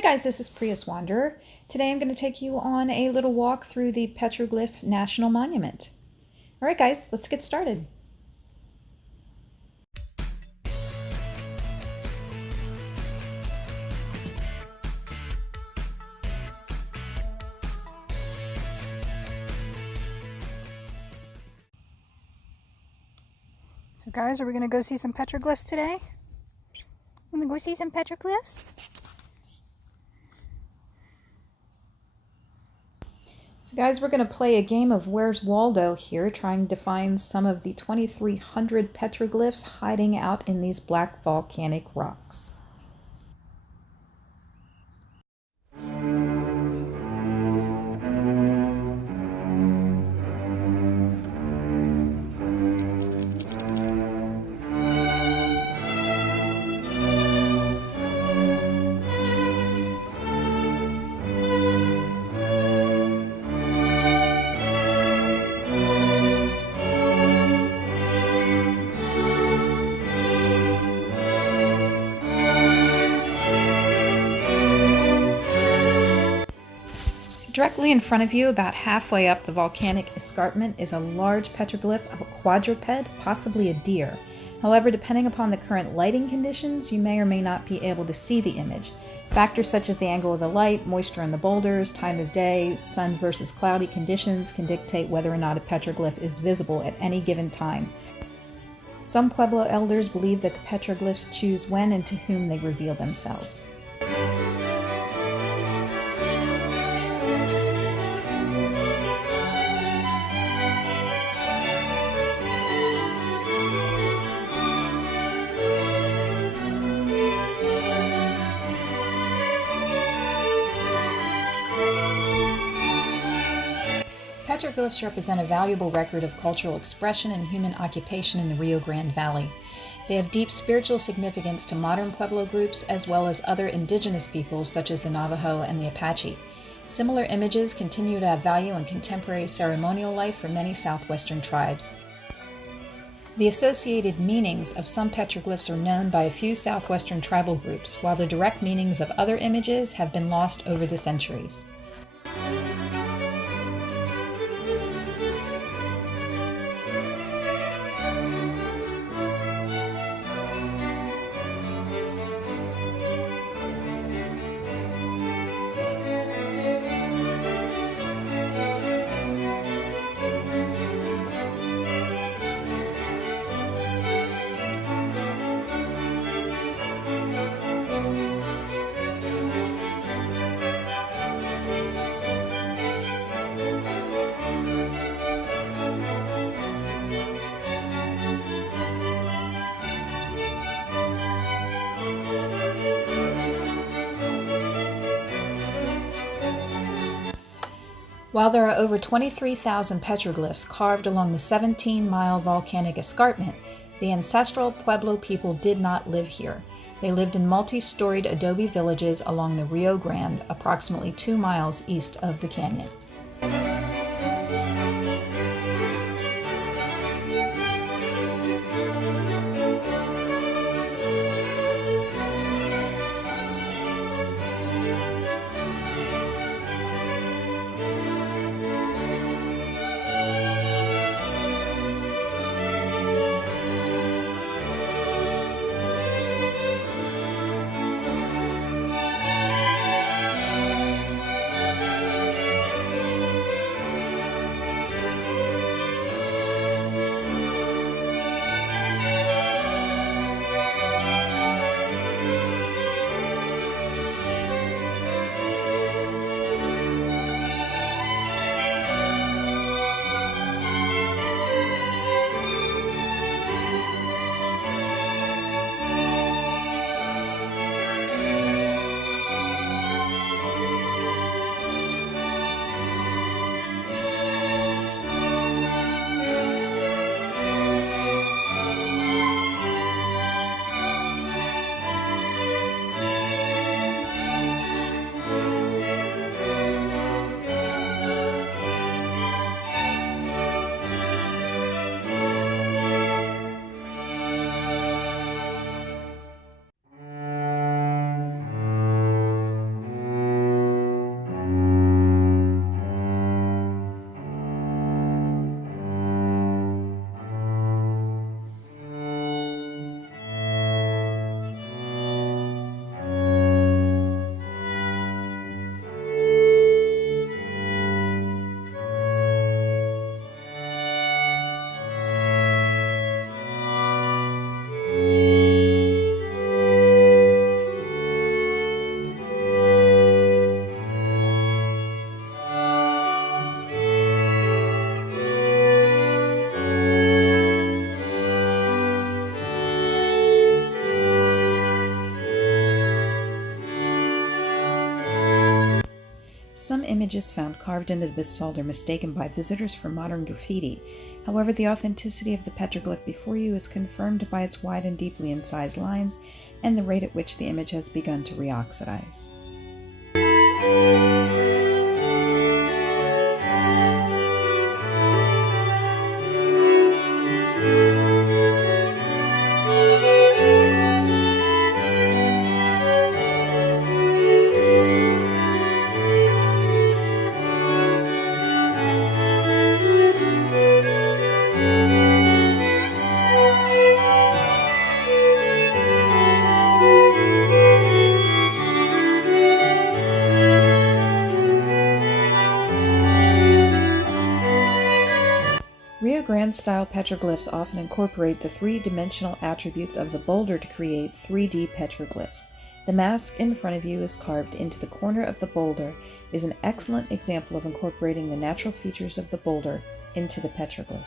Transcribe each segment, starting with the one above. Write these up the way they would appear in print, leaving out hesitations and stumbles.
Hi guys, this is Prius Wanderer. Today I'm going to take you on a little walk through the Petroglyph National Monument. Alright guys, let's get started. So guys, are we going to go see some petroglyphs today? Want to go see some petroglyphs? So guys, we're going to play a game of Where's Waldo here, trying to find some of the 2,300 petroglyphs hiding out in these black volcanic rocks. Directly in front of you, about halfway up the volcanic escarpment, is a large petroglyph of a quadruped, possibly a deer. However, depending upon the current lighting conditions, you may or may not be able to see the image. Factors such as the angle of the light, moisture in the boulders, time of day, sun versus cloudy conditions can dictate whether or not a petroglyph is visible at any given time. Some Pueblo elders believe that the petroglyphs choose when and to whom they reveal themselves. Petroglyphs represent a valuable record of cultural expression and human occupation in the Rio Grande Valley. They have deep spiritual significance to modern Pueblo groups as well as other indigenous peoples such as the Navajo and the Apache. Similar images continue to have value in contemporary ceremonial life for many southwestern tribes. The associated meanings of some petroglyphs are known by a few southwestern tribal groups, while the direct meanings of other images have been lost over the centuries. While there are over 23,000 petroglyphs carved along the 17-mile volcanic escarpment, the ancestral Pueblo people did not live here. They lived in multi-storied adobe villages along the Rio Grande, approximately 2 miles east of the canyon. Some images found carved into the basalt are mistaken by visitors for modern graffiti. However, the authenticity of the petroglyph before you is confirmed by its wide and deeply incised lines and the rate at which the image has begun to reoxidize. Rio Grande-style petroglyphs often incorporate the three-dimensional attributes of the boulder to create 3D petroglyphs. The mask in front of you is carved into the corner of the boulder is an excellent example of incorporating the natural features of the boulder into the petroglyph.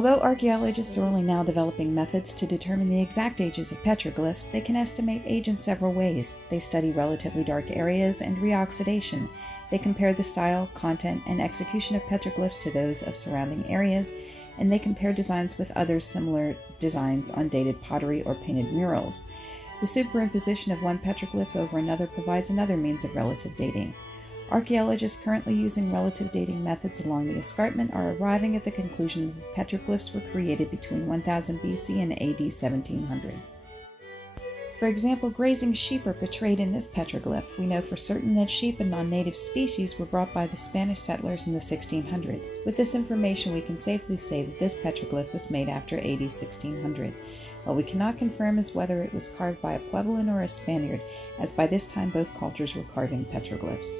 Although archaeologists are only now developing methods to determine the exact ages of petroglyphs, they can estimate age in several ways. They study relatively dark areas and reoxidation. They compare the style, content, and execution of petroglyphs to those of surrounding areas, and they compare designs with other similar designs on dated pottery or painted murals. The superimposition of one petroglyph over another provides another means of relative dating. Archaeologists currently using relative dating methods along the escarpment are arriving at the conclusion that the petroglyphs were created between 1000 BC and AD 1700. For example, grazing sheep are portrayed in this petroglyph. We know for certain that sheep and non-native species were brought by the Spanish settlers in the 1600s. With this information, we can safely say that this petroglyph was made after AD 1600. What we cannot confirm is whether it was carved by a Puebloan or a Spaniard, as by this time both cultures were carving petroglyphs.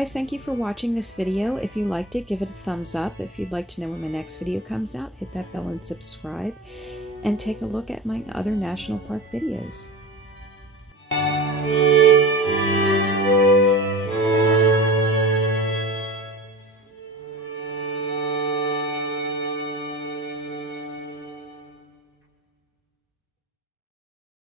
Guys, thank you for watching this video. If you liked it, give it a thumbs up. If you'd like to know when my next video comes out, hit that bell and subscribe. And take a look at my other national park videos.